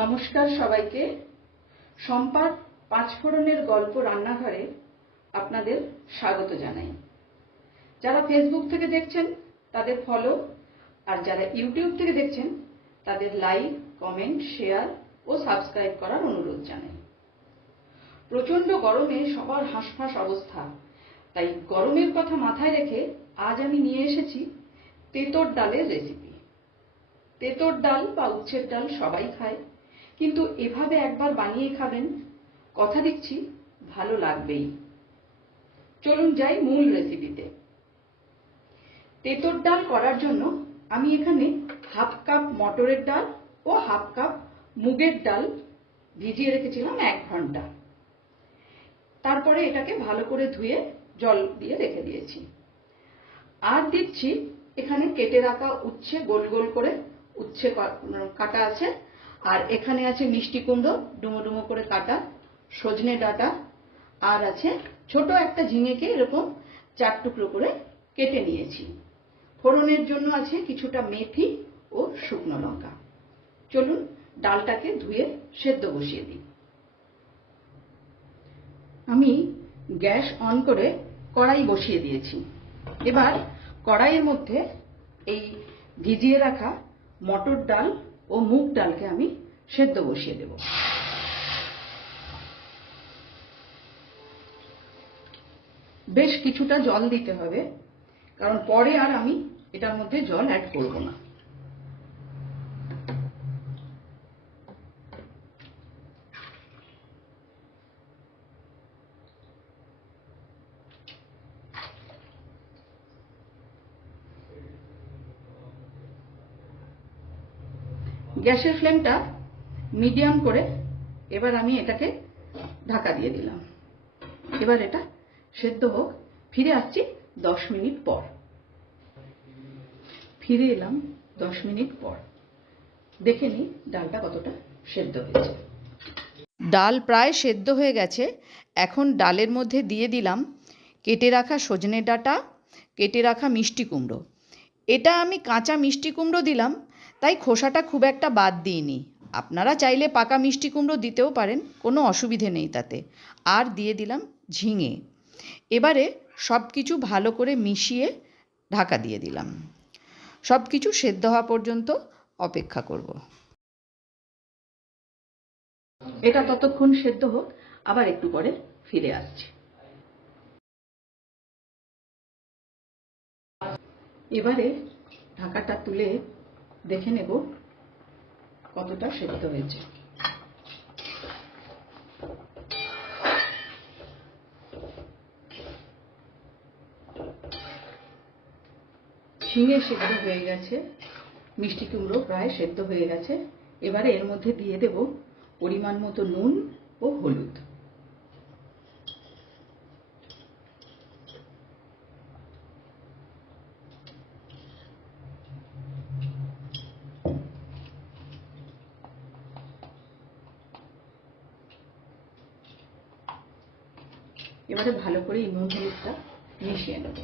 নমস্কার সবাইকে। সম্পাদ পাঁচফোড়নের গল্প রান্নাঘরে আপনাদের স্বাগত জানাই। যারা ফেসবুক থেকে দেখছেন, তাদের ফলো আর যারা ইউটিউব থেকে দেখছেন, তাদের লাইক কমেন্ট শেয়ার ও সাবস্ক্রাইব করার অনুরোধ জানাই। প্রচণ্ড গরমে সবার হাঁসফাঁস অবস্থা। তাই গরমের কথা মাথায় রেখে আজ আমি নিয়ে এসেছি তেঁতর ডালের রেসিপি তেঁতর ডাল বা উচ্ছের ডাল সবাই খায়। কিন্তু এভাবে একবার বানিয়ে খাবেন, কথা দিচ্ছি, ভালো লাগবেই। চলুন যাই মূল রেসিপিতে তেঁতর ডাল করার জন্য আমি এখানে হাফ কাপ মটরের ডাল ও হাফ কাপ মুগের ডাল ভিজিয়ে রেখেছিলাম এক ঘণ্টা। তারপরে এটাকে ভালো করে ধুয়ে জল দিয়ে রেখে দিয়েছি। আর দিচ্ছি এখানে কেটে রাখা উচ্ছে গোল গোল করে, উচ্ছে কাটা আছে আর এখানে আছে মিষ্টি কুমড়ো, ডুমো ডুমো করে কাটা, সজনে ডাটা, আর আছে ছোট একটা ঝিঙেকে এরকম চার টুকরো করে কেটে নিয়েছি। ফোড়নের জন্য আছে কিছুটা মেথি ও শুকনো লঙ্কা। চলুন ডালটাকে ধুয়ে সেদ্ধ বসিয়ে দিই। আমি গ্যাস অন করে কড়াই বসিয়ে দিয়েছি। এবার কড়াইয়ের মধ্যে এই ভিজিয়ে রাখা মটর ডাল ও মুগ ডালকে আমি সেদ্ধ বসিয়ে দেব। বেশ কিছুটা জল দিতে হবে, কারণ পরে আর আমি এটার মধ্যে জল অ্যাড করব না। গ্যাসের ফ্লেমটা মিডিয়াম করে এবার আমি এটাকে ঢাকা দিয়ে দিলাম। এবার এটা সেদ্ধ হোক। ফিরে আসছি দশ মিনিট পর। ফিরে এলাম দশ মিনিট পর। দেখে নিই ডালটা কতটা সেদ্ধ হয়েছে। ডাল প্রায় সেদ্ধ হয়ে গেছে। এখন ডালের মধ্যে দিয়ে দিলাম কেটে রাখা সজনে ডাঁটা, কেটে রাখা মিষ্টি কুমড়ো। এটা আমি কাঁচা মিষ্টি কুমড়ো দিলাম, তাই খোসাটা খুব একটা বাদ দিইনি। আপনারা চাইলে পাকা মিষ্টি কুমড়ো দিতেও পারেন, কোনো অসুবিধে নেই তাতে। আর দিয়ে দিলাম ঝিঙে। এবারে সব কিছু ভালো করে মিশিয়ে ঢাকা দিয়ে দিলাম। সব কিছু সেদ্ধ হওয়া পর্যন্ত অপেক্ষা করব। এটা ততক্ষণ সেদ্ধ হোক, আবার একটু পরে ফিরে আসছি। এবারে ঢাকাটা তুলে দেখে নেব কতটা সেদ্ধ হয়েছে। ঝিঙে সেদ্ধ হয়ে গেছে, মিষ্টি কুমড়ো প্রায় সেদ্ধ হয়ে গেছে। এবারে এর মধ্যে দিয়ে দেব পরিমাণ মতো নুন ও হলুদ। এবারে ভালো করে এই নুন হলুদটা মিশিয়ে নেব।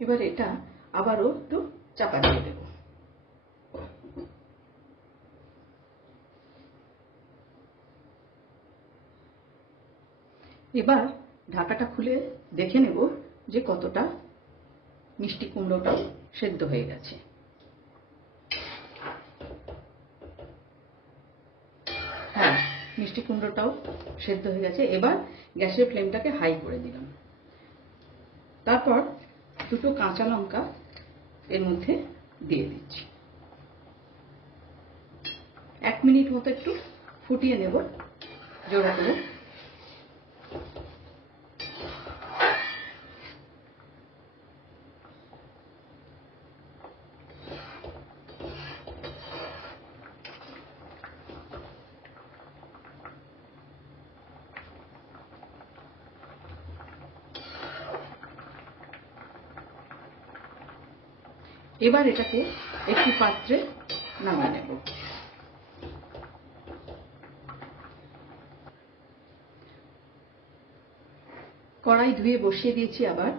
এবার এটা আবারও একটু চাপা দিয়ে দেব। এবার ঢাকাটা খুলে দেখে নেব যে কতটা মিষ্টি কুমড়োটা সেদ্ধ হয়ে গেছে হ্যাঁ মিষ্টি কুমড়োটাও সেদ্ধ হয়ে গেছে। এবার গ্যাসের ফ্লেমটাকে হাই করে দিলাম। তারপর দুটো কাঁচা লঙ্কা এর মধ্যে দিয়ে দিচ্ছি। এক মিনিট মতো একটু ফুটিয়ে নেব, জোড়া করে। এবার এটাকে একটি পাত্রে নামিয়ে নেব। কড়াই ধুয়ে বসিয়ে দিয়েছি আবার।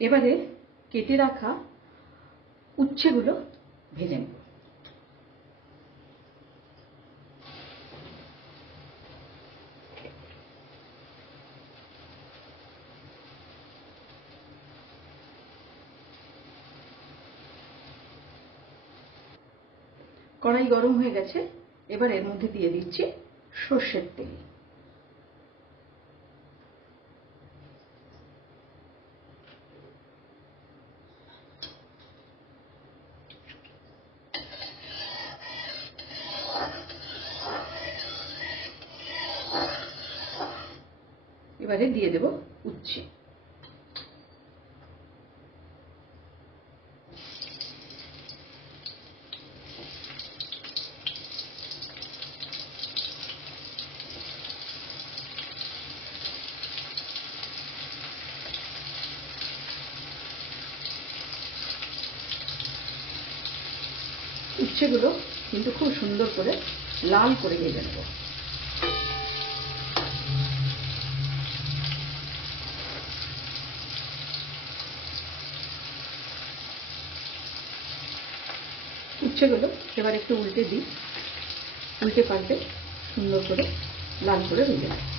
এবারে কেটে রাখা উচ্ছেগুলো ভেজে নেব। কড়াই গরম হয়ে গেছে, এবার এর মধ্যে দিয়ে দিচ্ছি সর্ষের তেল। এবারে দিয়ে দেব উচ্ছে। উচ্ছেগুলো কিন্তু খুব সুন্দর করে লাল করে ভেজে নেব। উচ্ছেগুলো এবার একটু উল্টে দিই। উল্টে পাল্টে সুন্দর করে লাল করে ভেজে নেব।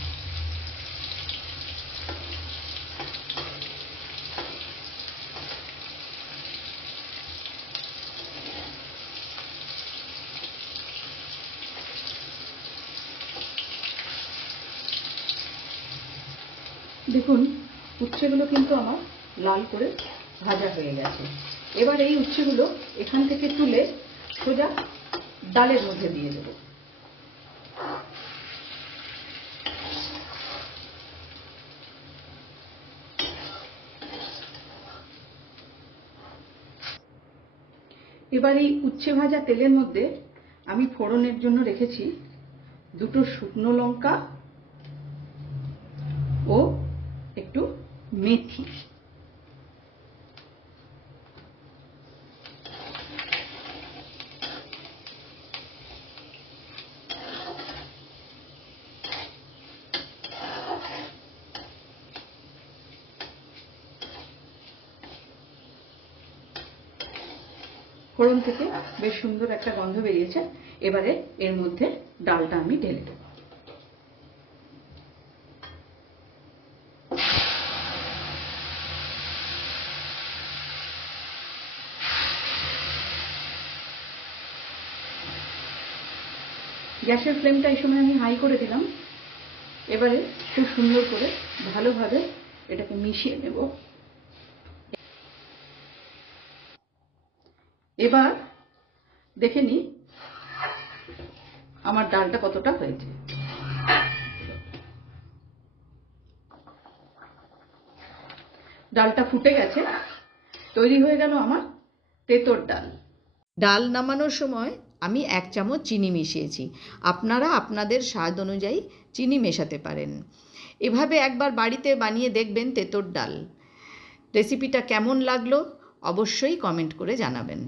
দেখুন উচ্ছেগুলো কিন্তু আমার লাল করে ভাজা হয়ে গেছে। এবার এই উচ্ছেগুলো এখান থেকে তুলে সোজা ডালের মধ্যে দিয়ে দেবো। এবার এই উচ্ছে ভাজা তেলের মধ্যে আমি ফোড়নের জন্য রেখেছি দুটো শুকনো লঙ্কা ও একটু মেথি ফোড়ন থেকে বেশ সুন্দর একটা গন্ধ বেরিয়েছে। এবারে এর মধ্যে ডালটা আমি ঢেলে দেবো। গ্যাসের ফ্লেমটা এই সময় আমি হাই করে দিলাম। এবারে খুব সুন্দর করে ভালোভাবে এটাকে মিশিয়ে নেব। এবার দেখে নি আমার ডালটা কতটা হয়েছে। ডালটা ফুটে গেছে। তৈরি হয়ে গেল আমার তেতর ডাল। ডাল নামানোর সময় আমি এক চামচ চিনি মিশিয়েছি। আপনারা আপনাদের স্বাদ অনুযায়ী চিনি মেশাতে পারেন। এভাবে একবার বাড়িতে বানিয়ে দেখবেন তেঁতোর ডাল। রেসিপিটা কেমন লাগল অবশ্যই কমেন্ট করে জানাবেন।